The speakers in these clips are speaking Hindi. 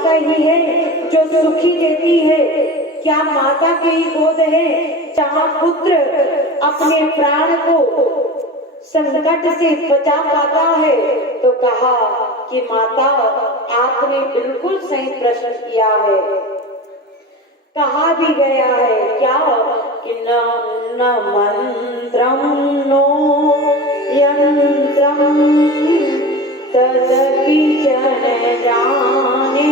माता ही है जो सुखी देती है? क्या माता की ही गोद है जहाँ पुत्र अपने प्राण को संकट से बचा पाता है? तो कहा कि माता, आपने बिल्कुल सही प्रश्न किया है। कहा भी गया है क्या कि न मंत्रम नो यंत्रम तदपि जन जाने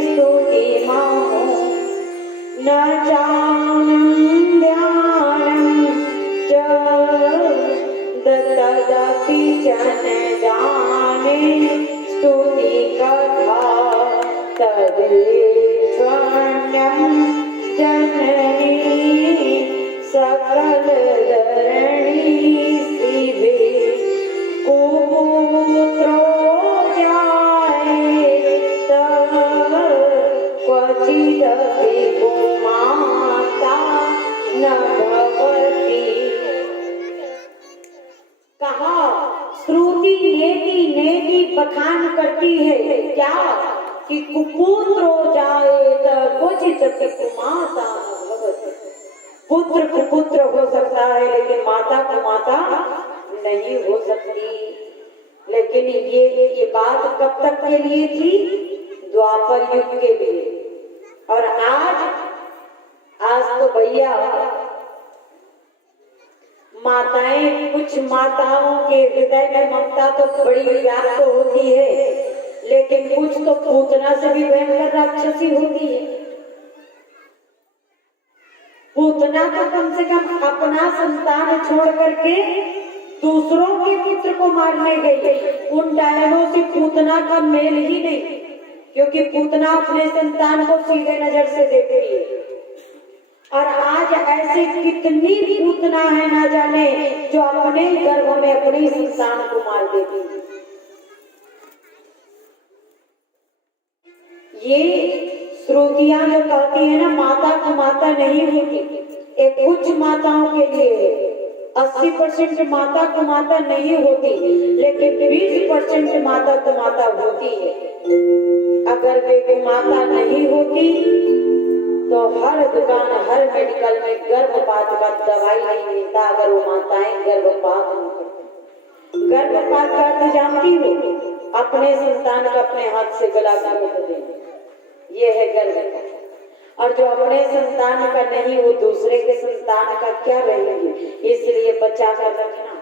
स्तुति माहो न जानम ध्यानम च तदपि जन जाने स्तुति कथा तदेश्वरम जननी सकल धरणी शिवे कुपुत्रो जाए तब क्वचिदपि गोमाता न भवति। कहा श्रुति नेति नेति बखान करती है क्या कि कुपुत्रो जाए क्वचिदपि कुमाता न भवति। पुत्र कुपुत्र हो सकता है लेकिन माता कुमाता नहीं हो सकती। लेकिन ये बात कब तक के लिए थी? द्वापर युग के लिए। और आज तो भैया माताएं, कुछ माताओं के हृदय में ममता तो बड़ी व्याप्त होती है, लेकिन कुछ तो पूतना से भी भयंकर राक्षसी होती है। पूतना तो कम से कम अपना संतान छोड़ करके दूसरों के पुत्र को मारने गई। उन डायनों से पूतना का मेल ही नहीं, क्योंकि पूतना अपने संतान को सीधे नजर से देखती है। और आज ऐसे कितनी पूतना है ना जाने जो अपने गर्भ में अपने संतान को मार देती है। ये श्रुतियां जो कहती है ना माता को माता नहीं होती, एक कुछ माताओं के लिए 80% माता को माता नहीं होती, लेकिन 20% माता को माता होती है। अगर वे माता नहीं होती तो हर दुकान, हर मेडिकल में गर्भपात का दवाई नहीं मिलता अगर वो माताएं गर्भपात नहीं करती। गर्भपात का अर्थ जानती हो? अपने संतान का अपने हाथ से गला काट देना, ये है गर्भपात। और जो अपने संतान का नहीं वो दूसरे के संतान का क्या रहेंगे। इसलिए बचा कर रखना,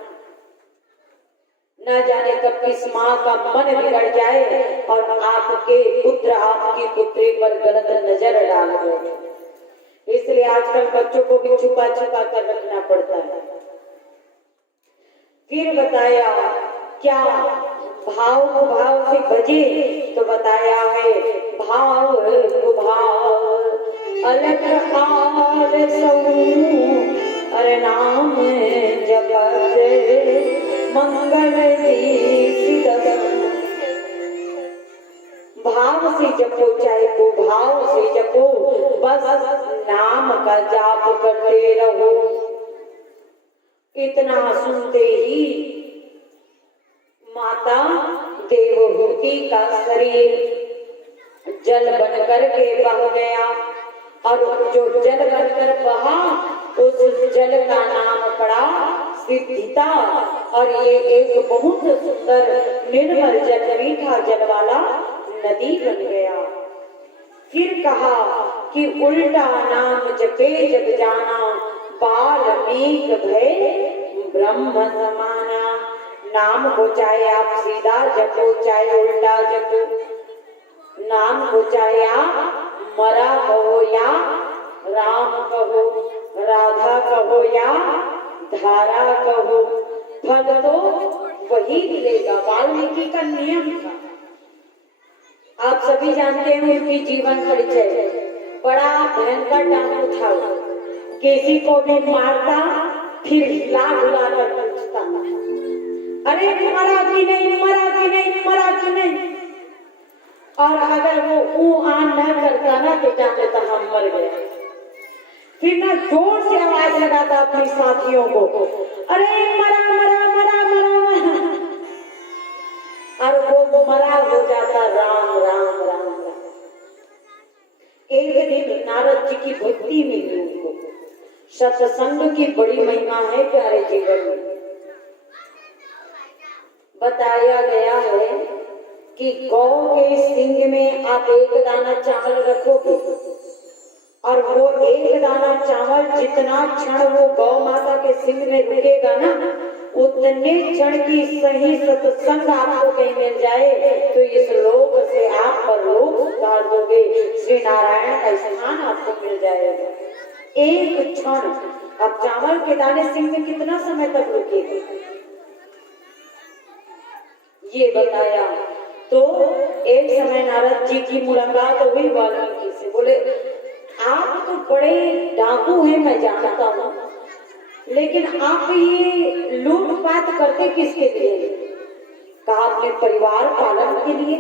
न जाने कब किस माँ का मन बिगड़ जाए और आपके पुत्र आपकी पुत्री पर गलत नजर डाल दे। इसलिए आजकल बच्चों को भी छुपा छुपा कर रखना पड़ता है। फिर बताया क्या भाव को भाव से भजे, तो बताया है भाव को भाव अलग आल अरे नाम जपत मंगल भाव से जपो, चाहे को भाव से जपो, बस नाम का जाप करते रहो। इतना सुनते ही माता देवहूति का शरीर जल बनकर के बह गया। और जो जल बनकर बहा उस जल का नाम पड़ा सिद्धिता। और ये एक बहुत सुंदर निर्मल जल, मीठा जल वाला नदी बन गया। फिर कहा कि उल्टा नाम जपे जग जाना, वाल्मीकि भय ब्रह्म समाना। नाम को चाहे आप सीधा जपो चाहे उल्टा जपो, नाम को चाहे आप मरा कहो या राम कहो, राधा कहो या धारा कहो, फल तो वही मिलेगा। वाल्मीकि का नियम था। आप सभी जानते हैं उनकी जीवन परिचय, बड़ा भयंकर डाकू था। किसी को भी मारता फिर हिला डुला कर पूछता, अरे मरा कि नहीं, मरा कि नहीं, मरा कि नहीं। और अगर वो आन न करता ना तो जाते तो हम मर गए। फिर ना जोर से आवाज लगाता अपने साथियों को, अरे मरा मरा मरा मरा मरा। और वो मरा हो जाता राम राम राम राम। नारद जी की भक्ति मिली उनको। सत्संग की बड़ी महिमा है प्यारे जीवन में। बताया गया है कि गौ के सींग में आप एक दाना चावल रखोगे और वो एक दाना चावल जितना क्षण वो गौ माता के सींग में रुकेगा ना, उतने क्षण की सही सत्संग आपको कहीं मिल जाए तो इस लोक से आप परलोक उतार दोगे। श्री नारायण का स्थान आपको मिल जाएगा। एक क्षण। अब चावल के दाने सींग में कितना समय तक रुकेगा ये बताया। तो एक समय नारद जी की मुलाकात हुई वाल्मीकि से। बोले आप तो बड़े डाकू हैं, मैं जानता हूँ, लेकिन आप ये लूटपाट करते किसके लिए? कहा अपने परिवार पालन के लिए।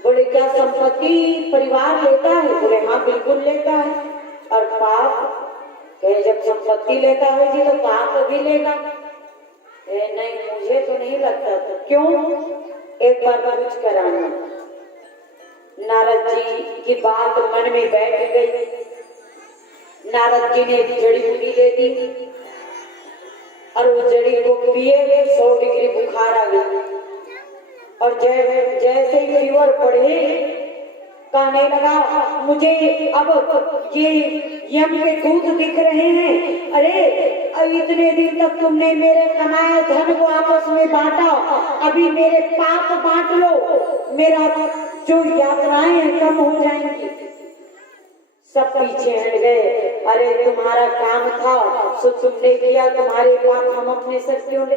बोले क्या संपत्ति परिवार लेता है? बोले हाँ बिल्कुल लेता है। और पाप? कहे जब संपत्ति लेता है जी तो पाप भी लेगा। नहीं मुझे तो नहीं लगता था। क्यों? एक बार पूछ कर आना। नारद जी की बात मन में बैठ गई। नारद जी ने एक जड़ी बूटी दे दी और वो जड़ी को पिए 100 डिग्री बुखार आ गई। और जैसे ही फीवर बढ़े कहने लगा मुझे अब ये यम के दूध दिख रहे हैं। अरे इतने दिन तक तुमने मेरे कमाए धन को आपस में बांटा, अभी मेरे पाप बांट लो, मेरा जो यात्राएं हैं कम हो जाएंगी। सब पीछे हट गए। अरे तुम्हारा काम था सो तुमने किया, तुम्हारे पाप हम अपने सर क्यों ले?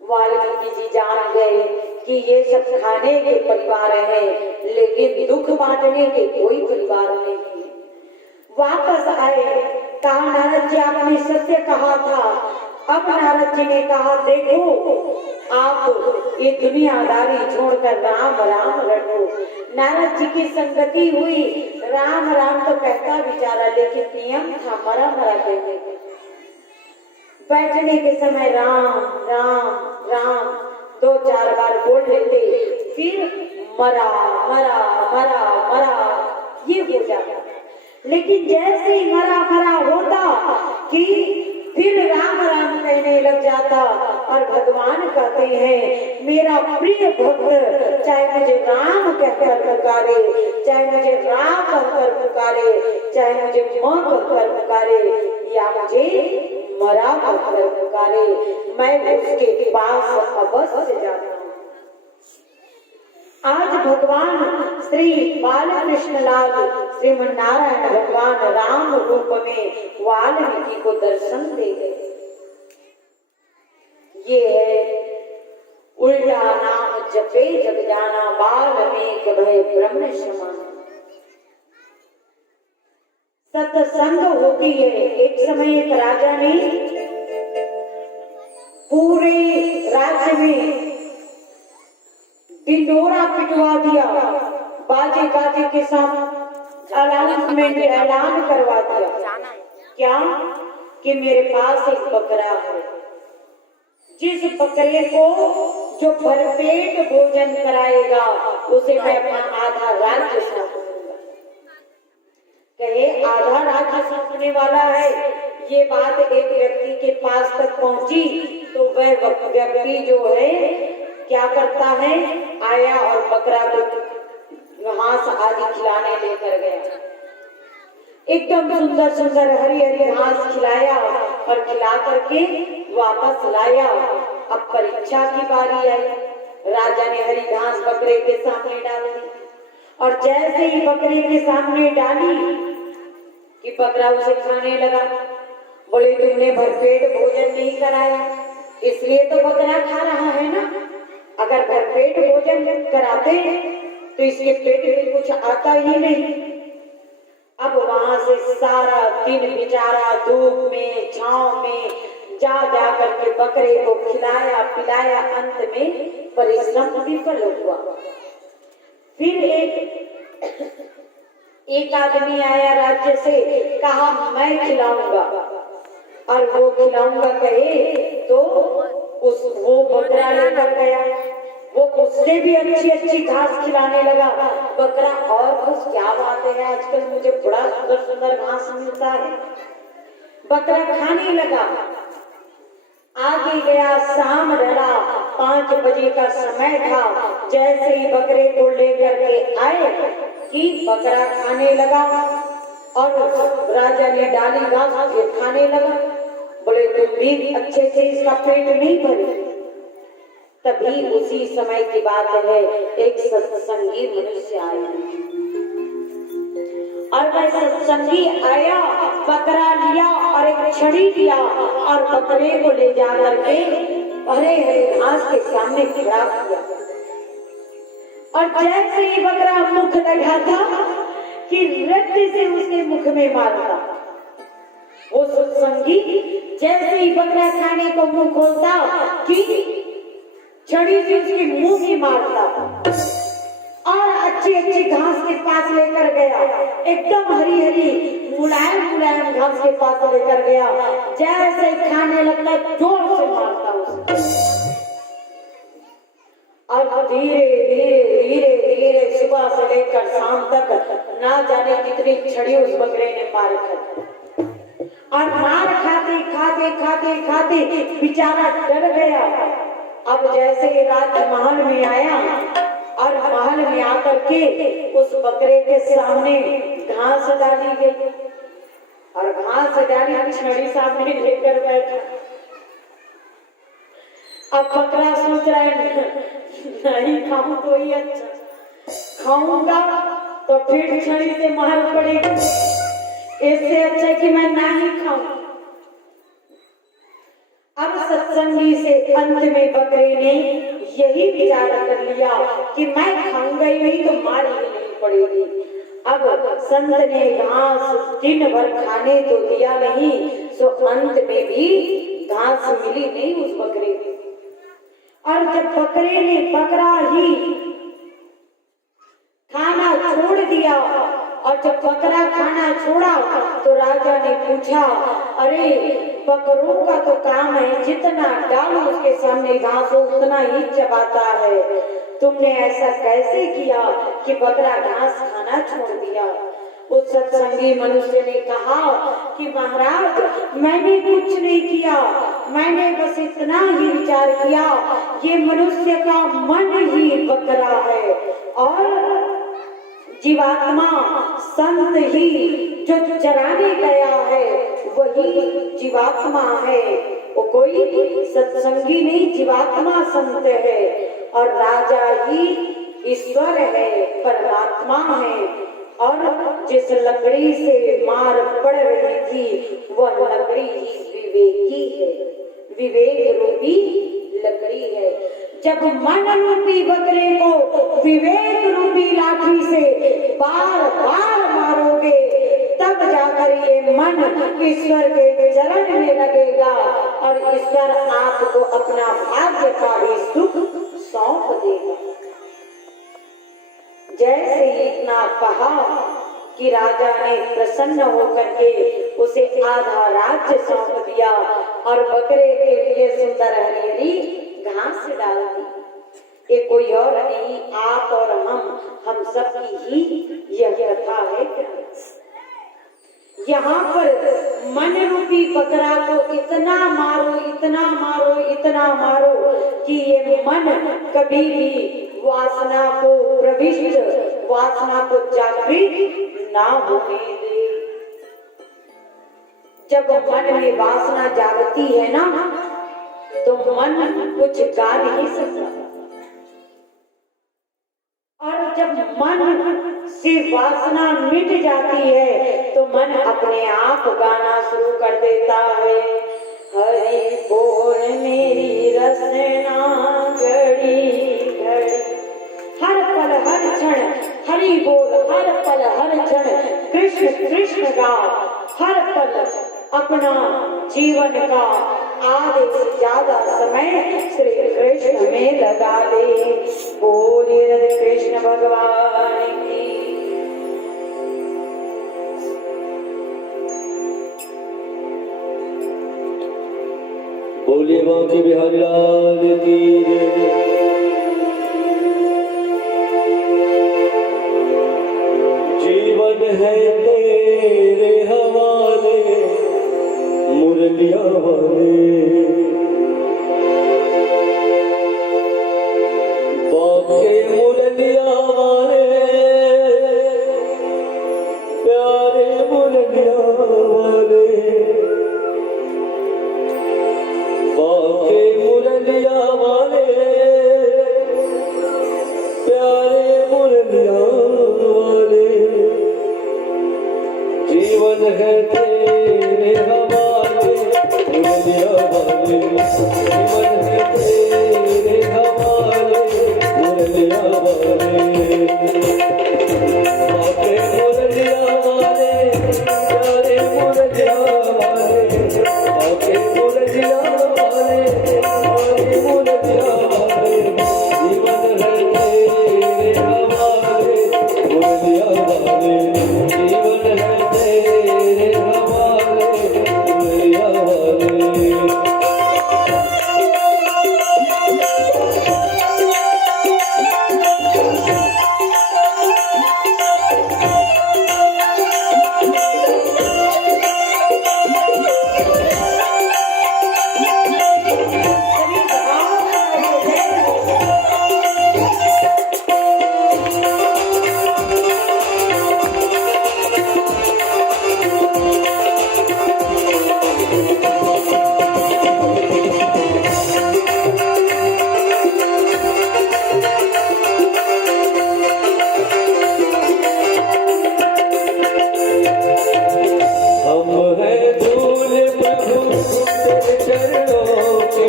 वाल्मीकि जी जान गए कि ये सब खाने के परिवार हैं, लेकिन दुख बांटने के कोई परिवार नहीं है। वापस आए, कहा नारद जी आपने सत्य कहा था। अब नारद जी ने कहा देखो आप ये दुनियादारी छोड़कर राम राम रटो। नारद जी की संगति हुई, राम राम तो कहता बेचारा, लेकिन नियम था मरा मरा कहने का। बैठने के समय राम राम राम 2-4 बार बोल लेते, फिर मरा मरा मरा मरा ये हो जाता। लेकिन जैसे ही मरा मरा होता कि फिर राम राम कहने लग जाता। और भगवान कहते हैं मेरा प्रिय भक्त चाहे मुझे राम कहकर पुकारे, चाहे मुझे राम कहकर पुकारे, चाहे मुझे मां कहकर पुकारे, या मुझे मरा कहकर पुकारे, मैं उसके पास अवश्य जाता हूँ। आज भगवान श्री बालकृष्ण लाल श्रीमन नारायण भगवान राम रूप में वाल्मीकि को दर्शन दे गए। ये है उल्टा नाम जपे जग जाना, वाल्मीकि भय ब्रह्म समान। सत्संग होती है। एक समय एक राजा ने पूरे राज्य में ढिंढोरा पिटवा दिया, बाजे गाजे के साथ अनाउंसमेंट ऐलान करवा दिया। क्या? कि मेरे पास एक बकरा है, जिस बकरे को जो भरपेट भोजन कराएगा उसे मैं अपना आधा राज्य सौंपूंगा। कहे आधा राज्य सौंपने वाला है। ये बात एक व्यक्ति के पास तक पहुंची तो वह व्यक्ति जो है क्या करता है, आया और बकरा को घास आदि खिलाने लेकर गया। एकदम सुंदर सुंदर हरी हरी घास खिलाया और खिला करके वापस लाया। अब परीक्षा की बारी आई। राजा ने हरी घास बकरे के सामने डाल दी और जैसे ही बकरे के सामने डाली कि बकरा उसे खाने लगा। बोले तुमने भरपेट भोजन नहीं कराया, इसलिए तो बकरा खा रहा है ना। अगर भरपेट भोजन कराते तो इसके पेट में कुछ आता ही नहीं। अब वहां से सारा दिन बेचारा धूप में छांव में जा जा करके बकरे को खिलाया पिलाया, अंत में परिश्रम विफल हुआ। फिर एक आदमी आया राज्य से, कहा मैं खिलाऊंगा, और वो खिलाऊंगा कहे तो वो बकरा लेकर गया। वो उससे भी अच्छी अच्छी घास खिलाने लगा बकरा। और कुछ क्या बात है, आजकल मुझे बड़ा सुंदर सुंदर घास मिलता है। बकरा खाने लगा। आगे गया, शाम ढला, 5 बजे का समय था। जैसे ही बकरे को लेकर के आए कि बकरा खाने लगा और राजा ने डाली घास फिर खाने लगा। बोले तुम भी अच्छे से इसका पेट नहीं भरे। तभी उसी समय की बात है, एक सत्संगी मनुष्य आया और वह सत्संगी आया, बकरा लिया और एक छड़ी लिया और बकरे को ले जा करके हरे हरे घास के सामने खड़ा किया। और जैसे ही बकरा मुख लगा था कि रक्त से उसके मुख में मारता, वो सत्संगी जैसे ही बकरा खाने को मुंह खोलता कि छड़ी से उसके मुंह में मारता और अच्छी अच्छी घास के पास लेकर गया, एकदम हरी हरी मुलायम मुलायम घास के पास लेकर गया। जैसे खाने लगता जोर से मारता उसे और धीरे धीरे धीरे धीरे सुबह से लेकर शाम तक ना जाने कितनी छड़ी उस बकरे ने मार खाई। और मार खाते खाते खाते खाते बेचारा डर गया। अब जैसे राजमहल में आया और महल में आकर के उस बकरे के सामने घास डाली गई और घास डाली, छड़ी सामने लेकर बैठा। अब बकरा सोच रहा है नहीं खाऊं तो ही अच्छा, खाऊंगा तो फिर छड़ी से मार पड़ेगी, इससे अच्छा कि मैं ना ही खाऊं। अब सत्संगी से अंत में बकरे ने यही विचार कर लिया कि मैं खाऊंगा ही नहीं तो मार ही नहीं पड़ेगी। अब संत ने घास दिन भर खाने तो दिया नहीं, सो अंत में भी घास मिली नहीं उस बकरे को। और जब बकरे ने बकरा ही खाना छोड़ दिया और जब बकरा खाना छोड़ा तो राजा ने पूछा, अरे बकरों का तो काम है जितना डालो उसके सामने घास हो उतना ही चबाता है, तुमने ऐसा कैसे किया कि बकरा घास खाना छोड़ दिया? उस सत्संगी मनुष्य ने कहा कि महाराज मैंने कुछ नहीं किया, मैंने बस इतना ही विचार किया ये मनुष्य का मन ही बकरा है और जीवात्मा संत ही जो चराने गया है वही जीवात्मा है। वो कोई सत्संगी नहीं, जीवात्मा संत है और राजा ही ईश्वर है, परमात्मा है। और जिस लकड़ी से मार पड़ रही थी वह लकड़ी ही विवेकी है, विवेक रूपी लकड़ी है। जब मन रूपी बकरे को विवेक रूपी लाठी से बार बार मारोगे तब जाकर ये मन ईश्वर के चरण में लगेगा और ईश्वर आपको अपना भाग्य का भी सुख सौंप देगा। जैसे इतना कहा कि राजा ने प्रसन्न होकर के उसे आधा राज्य सौंप दिया और बकरे के लिए सुंदर हरी हरी घास डाल दी। ये कोई और नहीं, आप और हम सब की ही यह कथा है। यहाँ पर मन रूपी बकरा को इतना मारो इतना मारो इतना मारो कि ये मन कभी भी वासना को प्रविष्ट, वासना को जागृत ना होने दे। जब मन में वासना जागती है ना तो मन कुछ गा नहीं सकता और जब मन से वासना मिट जाती है तो मन अपने आप गाना शुरू कर देता है। हरि बोल मेरी रसना घड़ी घड़ी, हर पल हर क्षण हरि बोल, हर पल हर क्षण कृष्ण कृष्ण गा, हर पल अपना जीवन का आधे से ज्यादा समय श्री कृष्ण में लगा दे। बोले राधे कृष्ण भगवान की। बोले बांके बिहारी लाल की। है तेरे हवाले मुरलिया वाले, जीवन है तेरे हवाले मुरलिया वाले। बाके मुरलिया वाले प्यारे मुरलिया वाले, बाके मुरलिया वाले प्यारे मुरलिया वाले, जीवन है तेरे हवाले मुरलिया वाले, जीवन है तेरे हवाले मुरलिया वाले। हम हैं धूल प्रभु तेरे चरणों की,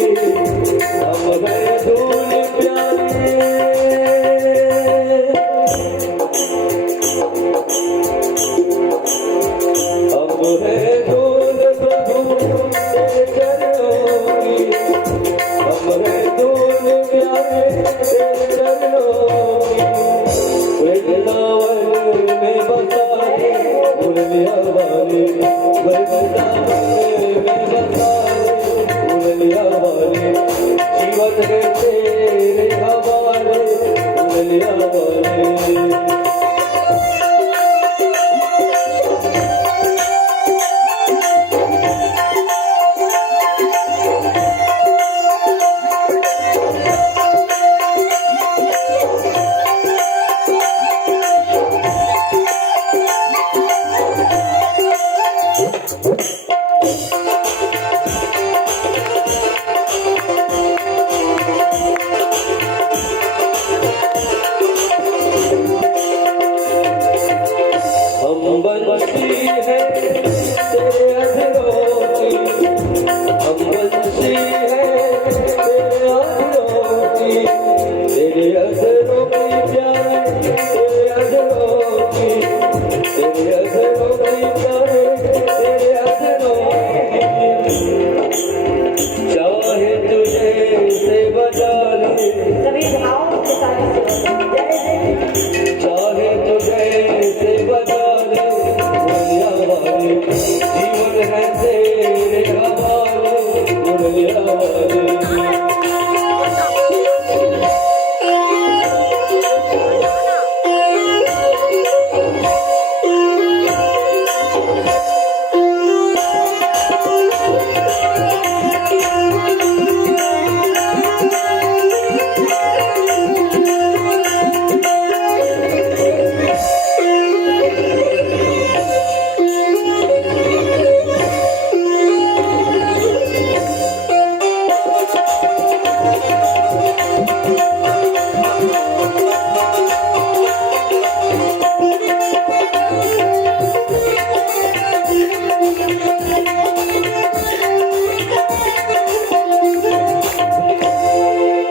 हम हैं धूल प्यारे, हम हैं धूल प्रभु तेरे चरणों की, हम हैं धूल प्यारे तेरे चरणों की। वृंदावन में बसा है मुरलिया वाले, वृंदावन में बसा है मुरलिया वाले, जीवन है तेरे हवाले मुरलिया वाले। हम बंसी है तेरे अधरों की, हम बंसी है तेरे अधरों की, तेरे अधरों की प्यारे, तेरे अधरों की, तेरे अधरों की प्यारे, तेरे अधरों की। चाहे तुझे से बजा ले, सभी भावों के साथ चाहे तुझे से बजा ले मुरलिया वाले, जीवन है तेरे हवाले मुरलिया वाले।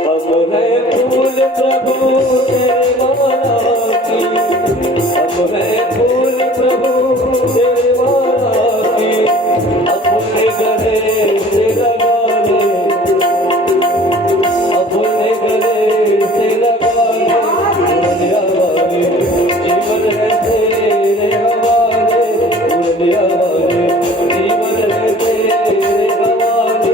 हम हैं फूल प्रभु तेरे माला की, हम हैं फूल प्रभु तेरे माला की, अपने गले से लगा ले, अपने गले से लगा ले मुरलिया वाले, जीवन है तेरे हवाले मुरलिया वाले, जीवन है तेरे हवाले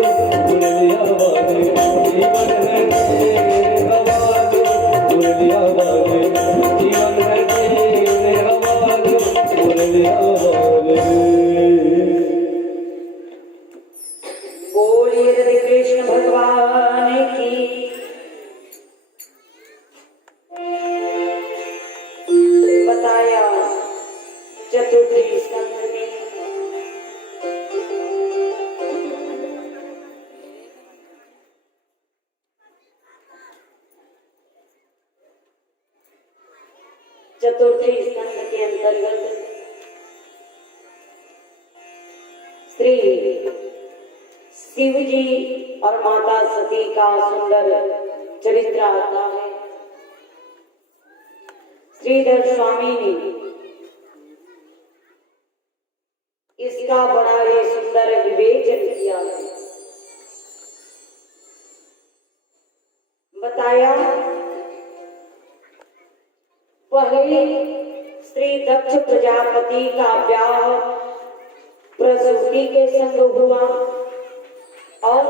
मुरलिया वाले, जीवन है तेरे हवाले मुरलिया वाले, जीवन है तेरे हवाले मुरलिया वाले। बोलिए राधे कृष्ण भगवान की। बताया चतुर्थी स्कंद में चतुर्थी स्कंद के अंतर्गत श्री शिव जी और माता सती का सुंदर चरित्र आता है। श्रीधर स्वामी ने इसका बड़ा ही सुंदर विवेचन किया है। बताया पहले श्री दक्ष प्रजापति का ब्याह प्रसूति के संग हुआ और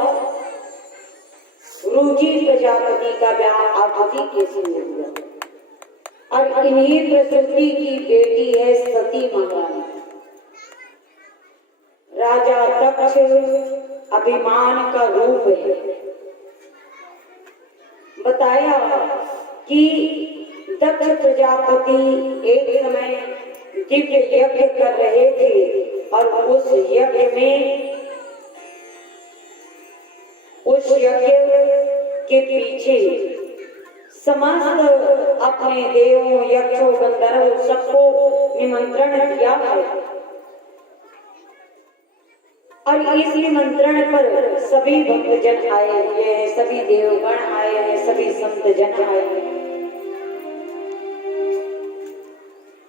रुचि प्रजापति का ब्याह आकृति के संग हुआ और इन्हीं प्रसूति की बेटी है सती महारानी। राजा दक्ष अभिमान का रूप है। बताया कि दक्ष प्रजापति एक समय दिव्य यज्ञ कर रहे थे और उस यज्ञ के पीछे समस्त अपने देवों यक्षों गंधर्व सबको निमंत्रण दिया है और इस निमंत्रण पर सभी भक्तजन आए हुए हैं, सभी देवगण आए हैं, सभी संत जन आए हैं।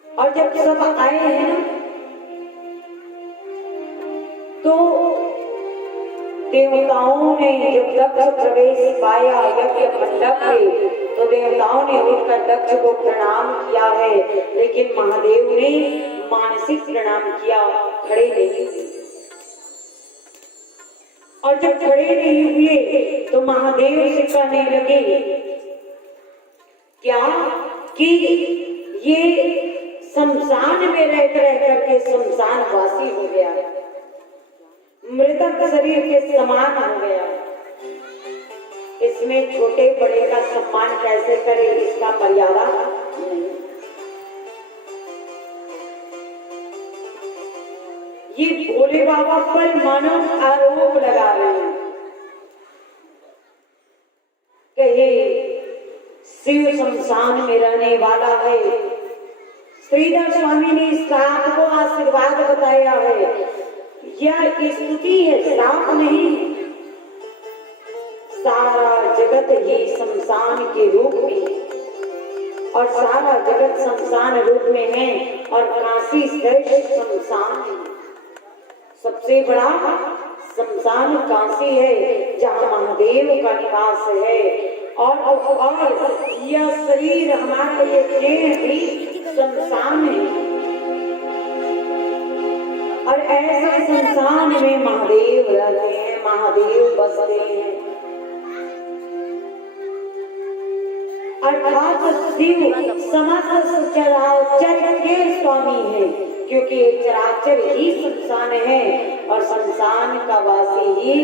और जब सब आए हैं ना तो देवताओं ने जब दक्ष प्रवेश पाया यज्ञ मंडप में तो देवताओं ने उठकर दक्ष को प्रणाम किया है, लेकिन महादेव ने मानसिक प्रणाम किया, खड़े नहीं हुए। और जब खड़े नहीं हुए तो महादेव से कहने लगे क्या कि ये शमशान में रह करके शमशान वासी हो गया, मृतक शरीर के समान हो गया, इसमें छोटे बड़े का सम्मान कैसे करे, इसका मर्यादा नहीं। ये भोले बाबा पर मानो आरोप लगा रहे हैं। कहे शिव शमशान में रहने वाला है। श्रीधर स्वामी ने इस श्राप को आशीर्वाद बताया है। यह स्तुति है, श्राप नहीं। सारा जगत ही शमशान के रूप में और सारा जगत शमशान रूप में है और काशी श्रेष्ठ शमशान है। सबसे बड़ा शमशान काशी है जहाँ महादेव का निवास है और यह शरीर हमारा ये देह भी शमशान है और ऐसे शमशान में महादेव रहते हैं, महादेव बसते हैं। अर्थात शिव समस्त चराचर के स्वामी है, क्योंकि चराचर ही शमशान है और शमशान का वासी ही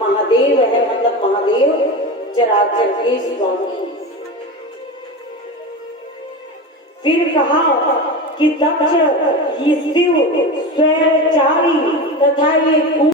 महादेव है, मतलब महादेव चराचर के स्वामी। फिर कहा कि दक्ष ये शिव स्वैरचारी तथा ये